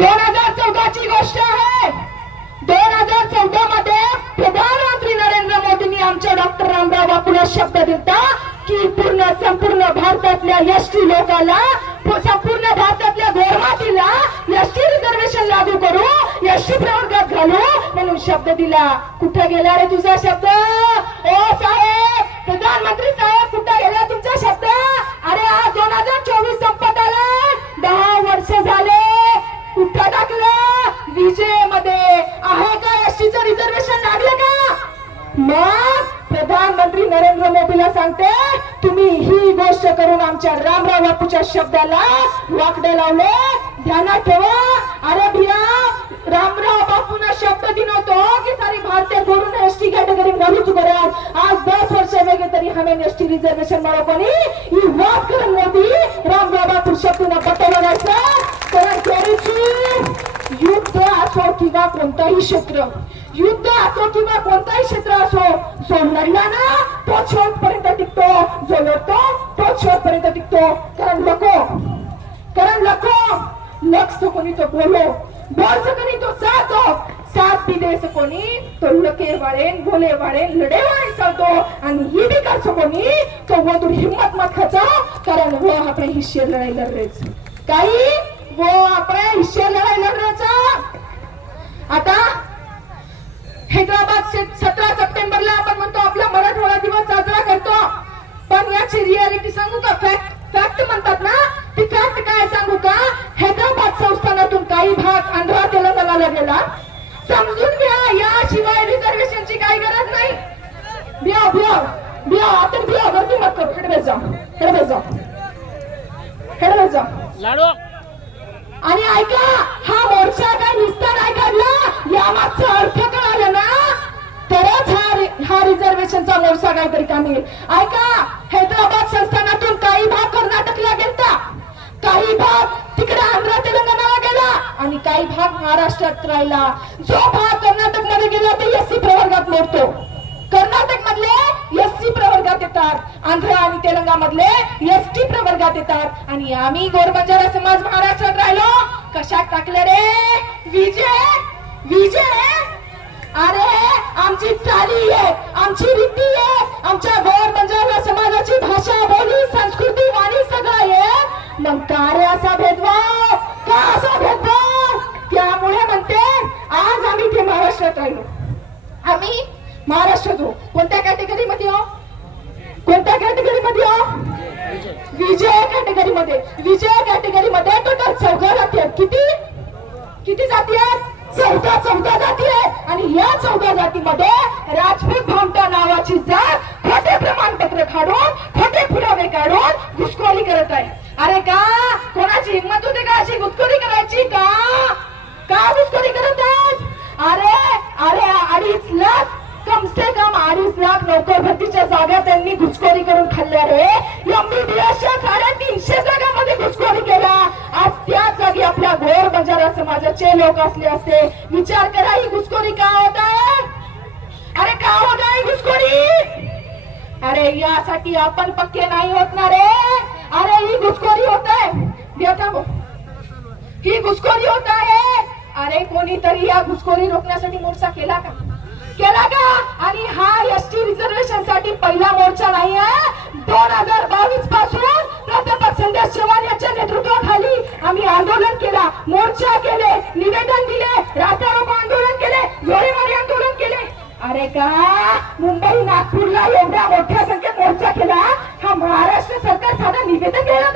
दोन हजार चौदाची गोष्ट आहे. दोन हजार चौदा मध्ये प्रधानमंत्री नरेंद्र मोदींनी आमच्या डॉक्टर रामराव बापूला शब्द दिला की पूर्ण संपूर्ण भारतातल्या एसटी लोकाला संपूर्ण भारतातल्या गोरमातीला एसटी रिझर्वेशन लागू करू एसटी प्रवर्गात घालू म्हणून शब्द दिला. कुठे गेला रे तुझा शब्द? ओ साहेब प्रधानमंत्री साहेब एसटीचं रिझर्वेशन लागलं का? मग प्रधानमंत्री नरेंद्र मोदीला सांगते तुम्ही ही गोष्ट करून आमच्या रामराव बापूच्या शब्दाला वाकडे लावले. ध्यानात ठेवा. अरे भिया रामराव बापूंना शब्द दिन होतो की सारी भारतीय करून एस टी कॅटेगरी घालूच कराल आज दस वर्ष वेगळे तरी हमें एस टी रिझर्वेशन कोणी? ही वाद करून मोदी रामराव बापू शब्द पट्ट जायचं कारण त्याची युद्ध असो किंवा कोणताही क्षेत्र. युद्ध असो किंवा कोणताही क्षेत्र असो जो लढला ना तो शेवटपर्यंत टिकतो. जो लढतो तो शेवटपर्यंत टिकतो. कारण नको कारण नको लक्ष कोणी तो बोलो. बोल कोणी तो साथो साथ भी दे कोणी तो लके वाळेन बोले वाळेन लढे वाळेन चालतो. आणि ही भी कर कोणी तो वो तू हिम्मत मत खचा कारण वो अपने हिस्से लढाई लढ काही वो अपने हिस्से लढाई लढ आता हैदराबाद से सतरा सप्टेंबरला आपण म्हणतो आपला मराठवाडा दिवस साजरा करतो. पण याची रियालिटी सांगू का? फॅक्ट फॅक्ट म्हणतात ना? ती फॅक्ट काय सांगू का? हैदराबाद संस्थानातून काही भाग आंध्रा तेलंगणाला गेला समजून घ्या याशिवाय रिझर्वेशनची काही गरज नाही. बिया बिया बिया आता बिया गर्दी मत कर. हेडवे जा हेडवे जा. हेडवे जा. लाडू. आणि ऐका हा यामागचा अर्थ कळाला ना? तरच हा हा रिझर्वेशनचा व्यवसाय काहीतरी कामी येईल. ऐका हैदराबाद संस्थानातून काही भाग कर्नाटकला गेलता. काही भाग तिकडे आंध्र तेलंगणाला गेला आणि काही भाग महाराष्ट्रात राहिला. जो भाग कर्नाटकमध्ये गेला ते एससी प्रवर्गात मोडतो. कर्नाटक मधले एससी प्रवर्गात येतात. आंध्र आणि तेलंगा मधले एसटी प्रवर्गात येतात. आणि आम्ही गोरबंजारा समाज महाराष्ट्रात राहिलो. कशात टाकलं रे? वीज ते राहिलो. आम्ही महाराष्ट्रात हो कोणत्या कॅटेगरी मध्ये हो? कोणत्या कॅटेगरी मध्ये हो? विजय कॅटेगरी मध्ये. विजय कॅटेगरी मध्ये टोटल चौदा जाती आहेत. किती? किती जाती आहेत? चौदा चौदा जाती आहेत. आणि या चौदा जातीमध्ये राजपूत भामटा नावाची जात खोटे प्रमाणपत्र काढून खोटे पुरावे काढून घुसखोरी करत आहे. अरे का? कोणाची हिंमत होते का अशी घुसखोरी करायची? का? का घुसखोरी करत आहेत? अरे अरे अडीच लाख? कम से कम अडीच लाख नोकर भरतीच्या जागा त्यांनी घुसखोरी करून खाल्ल्या रे. एमबीबीएसच्या साडेतीनशे जागामध्ये घुसखोरी केला आज त्याच जागी आपल्या घोर बंजारा समाजाचे लोक असले असते. विचार करा ही घुसखोरी का होत आहे? अरे का होत आहे घुसखोरी? अरे यासाठी आपण पक्के नाही होत ना रे. अरे ही घुसखोरी होत आहे. ही घुसखोरी होत आहे. घुसखोरी रोखण्यासाठी मोर्चा केला का? केला का? आणि हा एस टी रिझर्वेशनसाठी पहिला मोर्चा नाही आहे. दोन हजार बावीसपासून प्राध्यापक संदेश चव्हाण यांच्या नेतृत्वाखाली आम्ही आंदोलन केला. मोर्चा केले निवेदन दिले रास्ता आंदोलन केले जोरेमारी आंदोलन केले. अरे का? मुंबई नागपूरला एवढ्या मोठ्या संख्येत मोर्चा केला? हा महाराष्ट्र सरकार साधा निवेदन घ्यायला